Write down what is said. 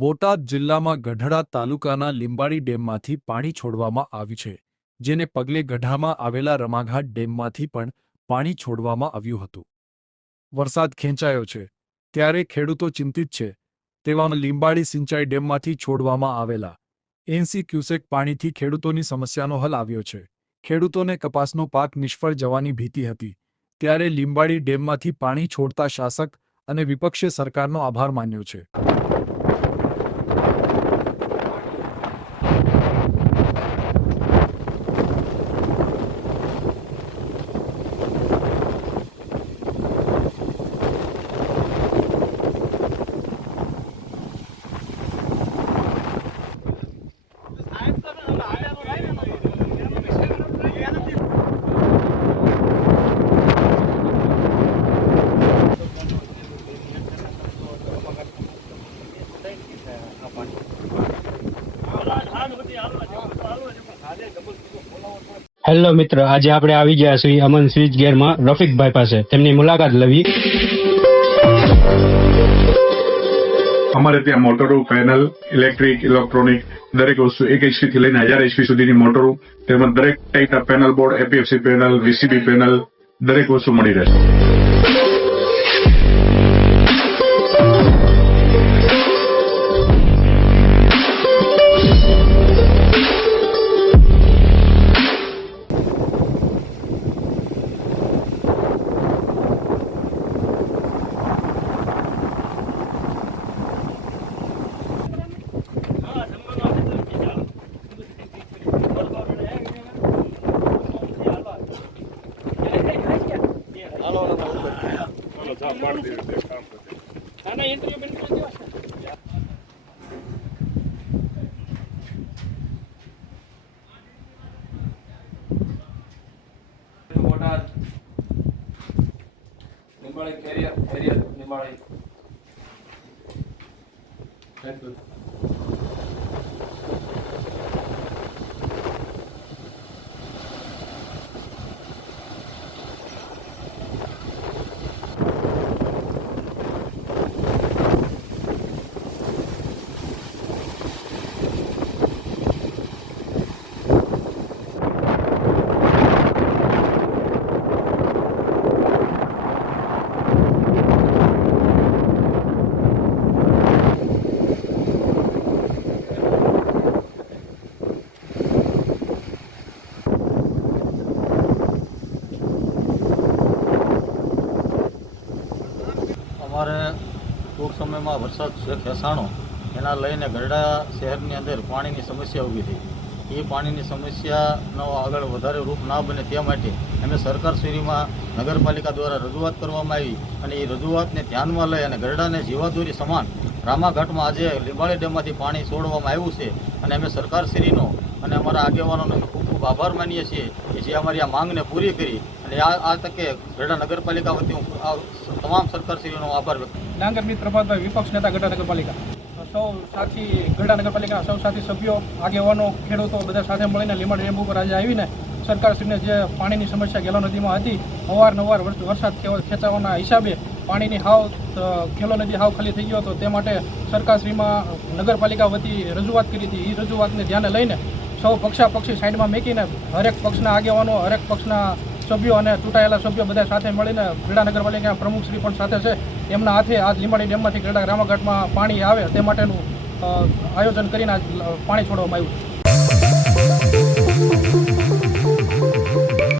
બોટાદ જિલ્લામાં ગઢડા તાલુકાના લીંબાડી ડેમમાંથી પાણી છોડવામાં આવ્યું છે, જેને પગલે ગઢામાં આવેલા રમાઘાટ ડેમમાંથી પણ પાણી છોડવામાં આવ્યું હતું. વરસાદ ખેંચાયો છે, ત્યારે ખેડૂતો ચિંતિત છે. તેવામાં લીંબાડી સિંચાઈ ડેમમાંથી છોડવામાં આવેલા 80 ક્યુસેક પાણીથી ખેડૂતોની સમસ્યાનો હલ આવ્યો છે. ખેડૂતોને કપાસનો પાક નિષ્ફળ જવાની ભીતિ હતી, ત્યારે લીંબાડી ડેમમાંથી પાણી છોડતા શાસક અને વિપક્ષે સરકારનો આભાર માન્યો છે. હેલો મિત્ર, આજે આપણે આવી ગયા છીએ અમન સ્વિચ ગેરમાં રફીકભાઈ પાસે. તેમની મુલાકાત લેવી. અમારે ત્યાં મોટરો, પેનલ, ઇલેક્ટ્રિક, ઇલેક્ટ્રોનિક દરેક વસ્તુ 1 HP થી લઈને 1000 HP સુધીની મોટરો, તેમજ દરેક ટાઈપના પેનલ બોર્ડ, એપીએફસી પેનલ, વીસીબી પેનલ દરેક વસ્તુ મળી રહેશે. લીંબાડી કેરિયર લીંબાડી અમારે ટૂંક સમયમાં વરસાદ ખેંચાણો એના લઈને ગઢડા શહેરની અંદર પાણીની સમસ્યા ઊભી થઈ. એ પાણીની સમસ્યાનો આગળ વધારે રૂપ ના બને તે માટે અમે સરકારશ્રીમાં નગરપાલિકા દ્વારા રજૂઆત કરવામાં આવી અને એ રજૂઆતને ધ્યાનમાં લઈ અને ગઢડાને જીવાદોરી સમાન રામાઘાટમાં આજે લીંબાડી ડેમમાંથી પાણી છોડવામાં આવ્યું છે. અને અમે સરકારશ્રીનો અને અમારા આગેવાનોનો ખૂબ ખૂબ આભાર માનીએ છીએ કે જે અમારી આ માંગને પૂરી કરી. અને આ તકે ગઢડા નગરપાલિકા વતી હું તમામ સરકારશ્રીનો આભાર વ્યક્ત. ડાંગરમીત પ્રભાતભાઈ, વિપક્ષ નેતા ગઢડા નગરપાલિકા. સૌ સાથી ગઢડા નગરપાલિકાના સૌ સાથી સભ્યો, આગેવાનો, ખેડૂતો બધા સાથે મળીને લીંબાડી ડેમ ઉપર આજે આવીને સરકારશ્રીને જે પાણીની સમસ્યા ગેલો નદીમાં હતી, અવારનવાર વરસાદ ખેંચાવાના હિસાબે પાણીની ગેલો નદી હાવ ખાલી થઈ ગયો હતો. તે માટે સરકારશ્રીમાં નગરપાલિકા વતી રજૂઆત કરી હતી. એ રજૂઆતને ધ્યાને લઈને સૌ પક્ષી સાઈડમાં મૂકીને હરેક પક્ષના આગેવાનો, હરેક પક્ષના સભ્યો અને ચૂંટાયેલા સભ્યો બધા સાથે મળીને ગઢડા નગરપાલિકાના પ્રમુખશ્રી પણ સાથે છે. એમના હાથે આજ લીંબાડી ડેમમાંથી ગઢડા રામાઘાટમાં પાણી આવે તે માટેનું આયોજન કરીને આજ પાણી છોડવામાં આવ્યું છે.